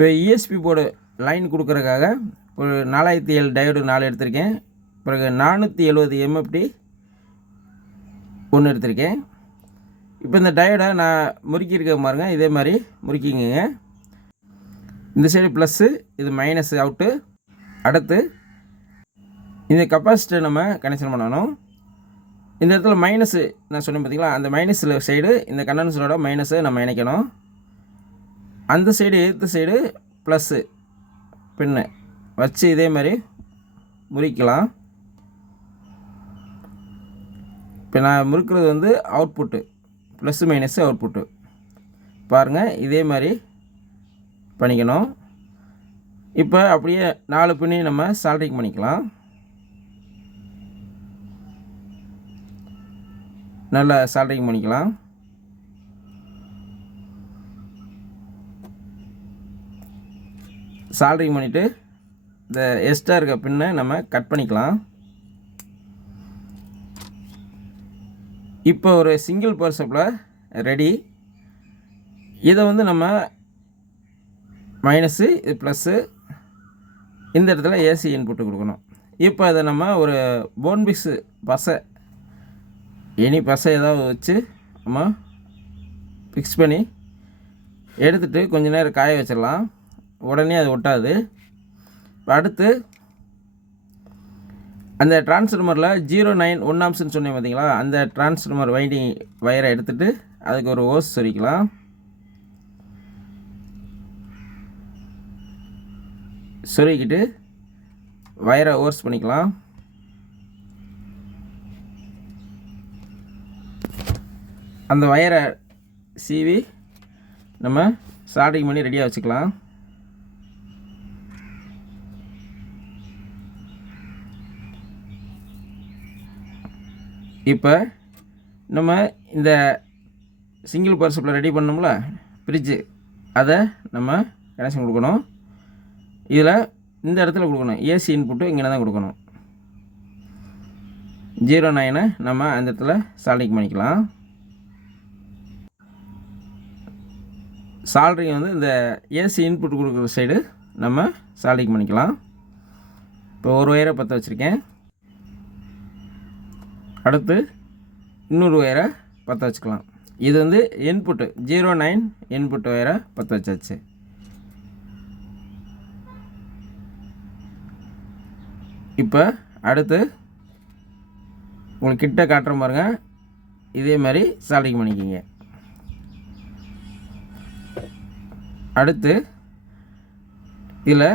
இப்போ ESP board line கொடுக்குறதுக்காக ஒரு 4007 diode 4 எடுத்திருக்கேன். பிறகு 470 MFT 1 எடுத்திருக்கேன். இப்போ இந்த டயோடை நான் முறுக்கியிருக்க பாருங்க, இதே மாதிரி முறுக்கிங்க. இந்த சைடு ப்ளஸ்ஸு, இது மைனஸ் அவுட்டு. அடுத்து இந்த கெப்பாசிட்டர் நம்ம கனெக்ஷன் பண்ணணும். இந்த இடத்துல மைனஸு நான் சொன்னேன் பார்த்தீங்களா, அந்த மைனஸில் சைடு இந்த கண்டென்சரோட மைனஸை நம்ம இணைக்கணும். அந்த சைடு எதிர்த்த சைடு ப்ளஸ்ஸு பின்னு வச்சு இதே மாதிரி முறிக்கலாம். இப்போ நான் முறுக்கிறது வந்து அவுட்புட்டு, ப்ளஸ்ஸு மைனஸு அவுட்புட்டு பாருங்கள், இதே மாதிரி பண்ணிக்கணும். இப்போ அப்படியே 4 பின்னையும் நம்ம சால்ட்ரிங் பண்ணிக்கலாம். நல்லா சால்ட்ரிங் பண்ணிக்கலாம். சால்ட்ரிங் பண்ணிவிட்டு இந்த எக்ஸ்ட்ரா இருக்க பின்னை நம்ம கட் பண்ணிக்கலாம். இப்போ ஒரு சிங்கிள் பவர் சப்ளை ரெடி. இதை வந்து நம்ம மைனஸு, இது ப்ளஸ்ஸு, இந்த இடத்துல ஏசி இன்புட்டு கொடுக்கணும். இப்போ அதை நம்ம ஒரு போன்பிக்ஸு பசை, எனி பசை ஏதாவது வச்சு நம்ம ஃபிக்ஸ் பண்ணி எடுத்துகிட்டு கொஞ்ச நேரம் காய வச்சிடலாம். உடனே அது ஒட்டாது. இப்போ அடுத்து அந்த டிரான்ஸ்ஃபார்மரில் 091 ஆம்ஸ்ன்னு சொன்னேன் பார்த்தீங்களா, அந்த டிரான்ஸ்ஃபார்மர் வைண்டிங் வயரை எடுத்துகிட்டு அதுக்கு ஒரு ஓஸ் சொரிக்கலாம். சொருகிக்கிட்டு வயரை ஓர்ஸ் பண்ணிக்கலாம். அந்த வயரை சீவி நம்ம சால்ட்ரிங் பண்ணி ரெடியாக வச்சுக்கலாம். இப்போ நம்ம இந்த சிங்கிள் பவர் சப்ளை ரெடி பண்ணோம்ல ஃப்ரிட்ஜு, அதை நம்ம கனெக்ஷன் கொடுக்கணும். இதில் இந்த இடத்துல கொடுக்கணும், ஏசி இன்புட்டு இங்கே தான் கொடுக்கணும். 09 நம்ம அந்த இடத்துல சால்ட்ரிங் பண்ணிக்கலாம். சால்ட்ரிங் வந்து இந்த ஏசி இன்புட் கொடுக்குற சைடு நம்ம சால்ட்ரிங் பண்ணிக்கலாம். இப்போ ஒரு ஒயரை பற்ற வச்சுருக்கேன். அடுத்து இன்னொரு ஒயரை பற்ற வச்சுக்கலாம். இது வந்து இன்புட்டு 09 இன்புட் ஒயரை பற்ற வச்சாச்சு. இப்போ அடுத்து உங்களுக்கு கிட்ட காட்டுற பாருங்க, இதே மாதிரி சால்ட்ரிங் பண்ணிக்கிங்க. அடுத்து இதில்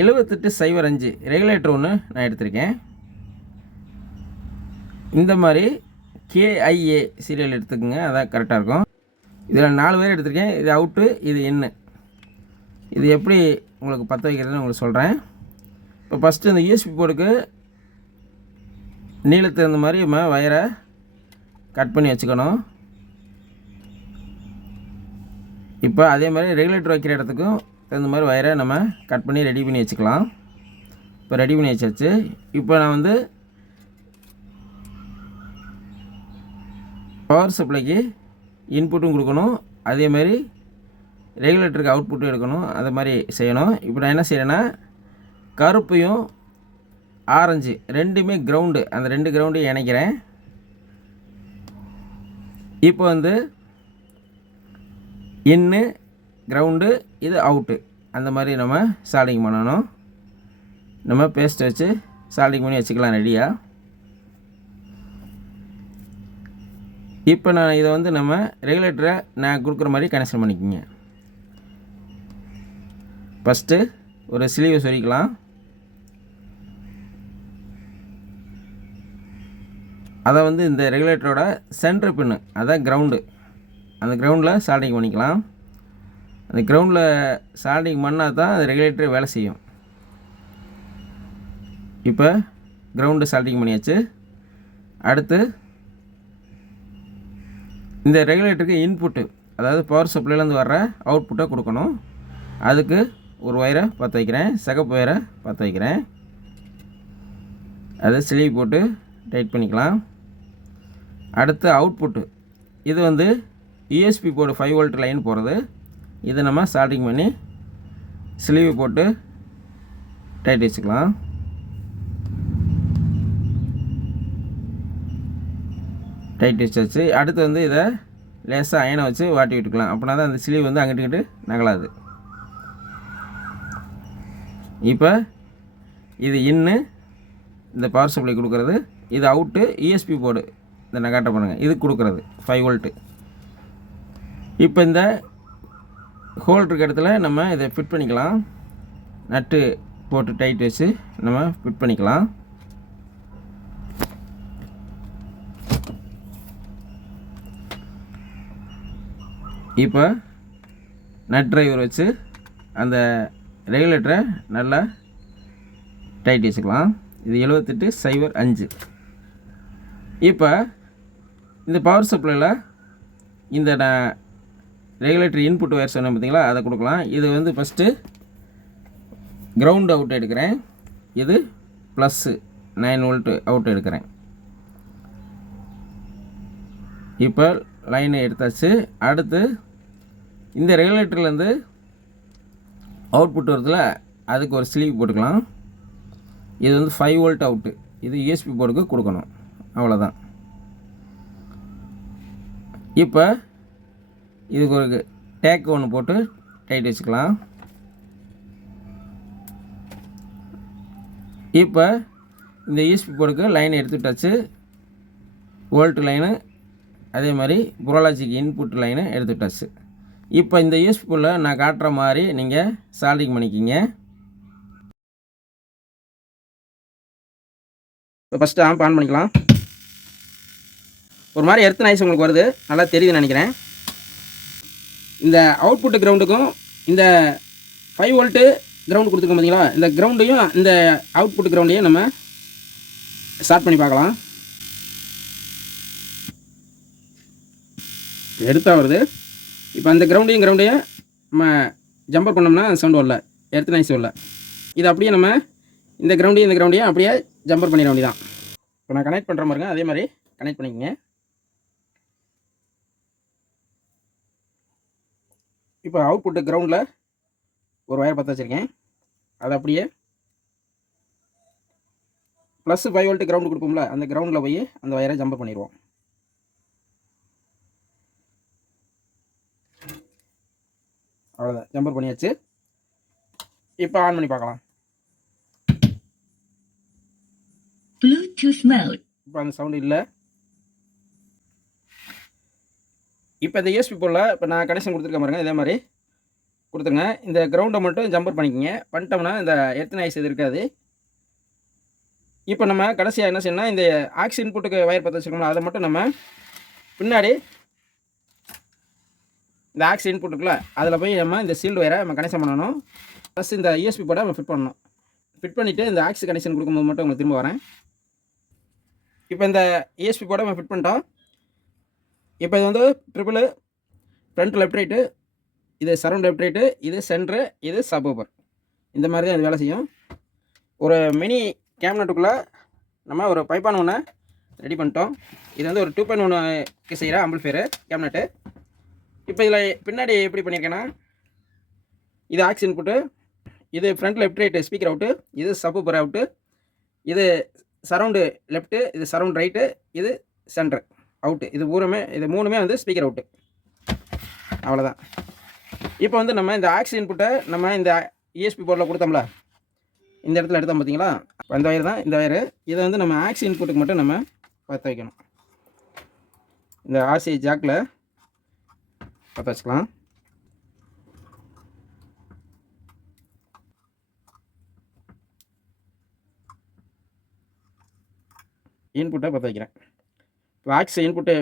7805 ரெகுலேட்டர் ஒன்று நான் எடுத்திருக்கேன். இந்த மாதிரி KIA சீரியல் எடுத்துக்கோங்க, அதான் கரெக்டாக இருக்கும். இதில் 4 பேர் எடுத்திருக்கேன். இது அவுட்டு, இது இன்னு. இது எப்படி உங்களுக்கு பற்ற வைக்கிறதுன்னு உங்களுக்கு சொல்கிறேன். இப்போ ஃபஸ்ட்டு இந்த USB போர்டுக்கு நீளத்துக்கு தகுந்த மாதிரி நம்ம வயரை கட் பண்ணி வச்சுக்கணும். இப்போ அதே மாதிரி ரெகுலேட்டர் வைக்கிற இடத்துக்கும் தகுந்த மாதிரி வயரை நம்ம கட் பண்ணி ரெடி பண்ணி வச்சுக்கலாம். இப்போ ரெடி பண்ணி வச்சாச்சு. இப்போ நான் வந்து பவர் சப்ளைக்கு இன்புட்டும் கொடுக்கணும், அதே மாதிரி ரெகுலேட்டருக்கு அவுட்புட்டும் எடுக்கணும், அது மாதிரி செய்யணும். இப்போ நான் என்ன செய்கிறேன்னா, கருப்பையும் ஆரஞ்சு ரெண்டுமே கிரவுண்டு, அந்த 2 கிரவுண்டையும் இணைக்கிறேன். இப்போ வந்து இன்னு கிரவுண்டு, இது அவுட்டு, அந்த மாதிரி நம்ம சால்ட்ரிங் பண்ணணும். நம்ம பேஸ்ட்டை வச்சு சால்ட்ரிங் பண்ணி வச்சுக்கலாம் ரெடியாக. இப்போ நான் இதை வந்து நம்ம ரெகுலேட்டரை நான் கொடுக்குற மாதிரி கனெக்ஷன் பண்ணிக்கோங்க. ஃபஸ்ட்டு ஒரு ஸ்லீவை சொரிக்கலாம். அதை வந்து இந்த ரெகுலேட்டரோட சென்டர் பின்னு, அதான் கிரவுண்டு, அந்த கிரவுண்டில் சால்ட்ரிங் பண்ணிக்கலாம். அந்த கிரவுண்டில் சால்ட்ரிங் பண்ணால் தான் அந்த ரெகுலேட்டர் வேலை செய்யும். இப்போ கிரவுண்டு சால்ட்ரிங் பண்ணியாச்சு. அடுத்து இந்த ரெகுலேட்டருக்கு இன்புட்டு, அதாவது பவர் சப்ளைலேருந்து வர்ற அவுட்புட்டை கொடுக்கணும். அதுக்கு ஒரு ஒயரை பற்ற வைக்கிறேன், சிகப்பு ஒயரை பற்ற வைக்கிறேன். அதை ஸ்லீவ் போட்டு டைட் பண்ணிக்கலாம். அடுத்து அவுட்புட்டு, இது வந்து USB போர்டு 5 வோல்ட் லைன் போகிறது. இதை நம்ம சால்ட்ரிங் பண்ணி ஸ்லீவ் போட்டு டைட் வச்சுக்கலாம். டைட் வச்சாச்சு. அடுத்து வந்து இதை லேசாக அயனை வச்சு வாட்டி விட்டுக்கலாம். அப்படின்னா தான் அந்த ஸ்லீவ் வந்து அங்கிட்டுக்கிட்டு நகலாது. இப்போ இது இன்னு இந்த பவர் சப்ளை கொடுக்குறது, இது அவுட்டு யூஎஸ்பி போர்டு இந்த நகாட்டை பண்ணுங்கள், இது கொடுக்குறது 5 வோல்ட்டு. இப்போ இந்த ஹோல் இருக்க இடத்துல நம்ம இதை ஃபிட் பண்ணிக்கலாம். நட்டு போட்டு டைட் வச்சு நம்ம ஃபிட் பண்ணிக்கலாம். இப்போ நட் டிரைவர் வச்சு அந்த ரெகுலேட்டரை நல்லா டைட் வச்சுக்கலாம். இது 78.05. இப்போ இந்த பவர் சப்ளையில் இந்த நான் ரெகுலேட்டர் இன்புட் ஒயர் சொன்னேன் பார்த்தீங்களா, அதை கொடுக்கலாம். இது வந்து ஃபஸ்ட்டு கிரவுண்ட் அவுட் எடுக்கிறேன். இது ப்ளஸ்ஸு 9 வோல்ட்டு அவுட் எடுக்கிறேன். இப்போ லைனை எடுத்தாச்சு. அடுத்து இந்த ரெகுலேட்டர்லேருந்து அவுட்புட் வருதுல, அதுக்கு ஒரு ஸ்லீவ் போட்டுக்கலாம். இது வந்து 5 வோல்ட் அவுட்டு, இது யூஎஸ்பி போர்டுக்கு கொடுக்கணும். அவ்வளோதான். இப்போ இதுக்கு ஒரு டேக் ஒன்று போட்டு டைட் வச்சுக்கலாம். இப்போ இந்த யூஎஸ்பி போர்டுக்கு லைன் எடுத்துட்டாச்சு. வோல்ட் லைனு அதே மாதிரி புரோலாஜிக் இன்புட் லைனு எடுத்துட்டாச்சு. இப்போ இந்த யூஎஸ்பி போர்டில் நான் காட்டுற மாதிரி நீங்கள் சால்டிங் பண்ணிக்கிங்க. இப்போ ஃபஸ்ட்டு ஆன் பண்ணிக்கலாம். ஒரு மாதிரி எர்த் நாய்ஸ் உங்களுக்கு வருது, நல்லா தெரியுதுன்னு நினைக்கிறேன். இந்த அவுட்புட்டு கிரவுண்டுக்கும் இந்த 5 வோல்ட்டு கிரவுண்டு கொடுத்துருக்கோம் பார்த்தீங்களா, இந்த கிரவுண்டையும் இந்த அவுட்புட் கிரவுண்டையும் நம்ம ஸ்டார்ட் பண்ணி பார்க்கலாம். எடுத்தாக வருது. இப்போ அந்த கிரவுண்டையும் நம்ம ஜம்பர் பண்ணோம்னா சவுண்ட் வரல, எர்த் நாய்ஸ் வரல. இது அப்படியே நம்ம இந்த கிரவுண்டையும் அப்படியே ஜம்பர் பண்ணிட வேண்டியதான். இப்போ நான் கனெக்ட் பண்ணுற மாதிரிங்க, அதே மாதிரி கனெக்ட் பண்ணிக்கங்க. இப்போ அவுட்புட்டு கிரவுண்டில் ஒரு ஒயர் பற்ற வச்சுருக்கேன். அதை அப்படியே +5 வோல்ட்டு கிரவுண்டு கொடுப்போம்ல, அந்த கிரவுண்டில் போய் அந்த ஒயரை ஜம்பர் பண்ணிடுவோம். அவ்வளோதான், ஜம்பர் பண்ணியாச்சு. இப்போ ஆன் பண்ணி பார்க்கலாம். இப்போ அந்த சவுண்டு இல்லை. இப்போ இந்த யூஎஸ்பி போர்டில் இப்போ நான் கனெக்ஷன் கொடுத்துருக்கேன் பாருங்க, இதே மாதிரி கொடுத்துருங்க. இந்த கிரவுண்டை மட்டும் ஜம்பர் பண்ணிக்கோங்க. பண்ணிட்டோம்னா இந்த எர்த் நாய்ஸ் இது இருக்காது. இப்போ நம்ம கடைசியாக என்ன செய்யணும்னா, இந்த ஆக்ஸ் இன்புட்டுக்கு ஒயர் பற்ற வச்சுருக்கோம்ல, அதை மட்டும் நம்ம பின்னாடி இந்த ஆக்ஸ் இன்புட்டுக்குள்ள அதில் போய் நம்ம இந்த சீல்டு ஒயரை நம்ம கனெக்ஷன் பண்ணணும். ப்ளஸ் இந்த யூஎஸ்பி போர்டை நம்ம ஃபிட் பண்ணணும். ஃபிட் பண்ணிவிட்டு இந்த ஆக்ஸ் கனெக்ஷன் கொடுக்கும்போது மட்டும் உங்களுக்கு திரும்ப வரேன். இப்போ இந்த யூஎஸ்பி போர்டை நம்ம ஃபிட் பண்ணிட்டோம். இப்போ இது வந்து ட்ரிபிள் ஃப்ரண்ட் லெஃப்ட் ரைட்டு, இது சரௌண்ட் லெஃப்ட் ரைட்டு, இது சென்ட்ரு, இது சப்வூஃபர். இந்த மாதிரி தான் இது வேலை செய்யும். ஒரு மினி கேபினட்டுக்குள்ளே நம்ம ஒரு 5.1 ரெடி பண்ணிட்டோம். இது வந்து ஒரு 2.1க்கு செய்கிற ஆம்பிளிஃபையரு கேபினட்டு. இப்போ இதில் பின்னாடி எப்படி பண்ணியிருக்கேன்னா, இது ஆக்ஸ் இன்புட்டு, இது front left right speaker out, இது சப்வூஃபர் அவுட்டு, இது சரௌண்டு லெஃப்ட்டு, இது சரௌண்ட் ரைட்டு, இது சென்ட்ரு அவுட்டு. இது மூணுமே வந்து ஸ்பீக்கர் அவுட்டு. அவ்வளோதான். இப்போ வந்து நம்ம இந்த ஆக்ஸ் இன்புட்டை நம்ம இந்த யூஎஸ்பி போர்டில் கொடுத்தோம்ல, இந்த இடத்துல எடுத்தோம் பார்த்தீங்களா, அந்த ஒயர் தான் இந்த ஒயரு. இதை வந்து நம்ம ஆக்ஸ் இன்புட்டுக்கு மட்டும் நம்ம பற்ற வைக்கணும். இந்த ஆர்சி ஜாக்கில் பற்ற வச்சுக்கலாம். இன்புட்டை பற்ற வைக்கிறேன். இப்போ ஆக்ஸ் இன்புட்டு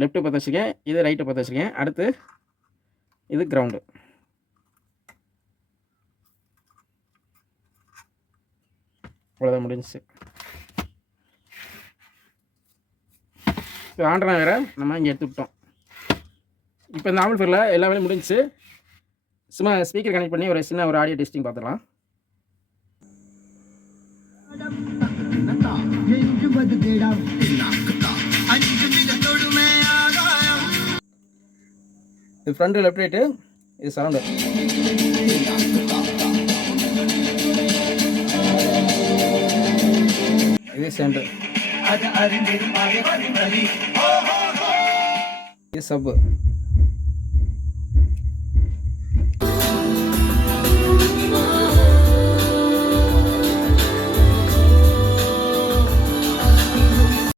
லெஃப்ட்டு பற்ற வச்சுருக்கேன், இது ரைட்டு பற்ற வச்சுருக்கேன். அடுத்து இது கிரவுண்டு. அவ்வளோதான், முடிஞ்சிச்சு. இப்போ ஆண்டனா வேறு நம்ம இங்கே எடுத்துக்கிட்டோம். இப்போ இந்த ஆம்பிளிஃபையரில் எல்லா வேலையும் முடிஞ்சிச்சு. சும்மா ஸ்பீக்கர் கனெக்ட் பண்ணி ஒரு சின்ன ஒரு ஆடியோ டெஸ்டிங் பார்த்துடலாம். இது ஃப்ரண்ட் லெஃப்ட் ரைட்டு, இது சரௌண்டு. இது சென்டர், இது சப்பு.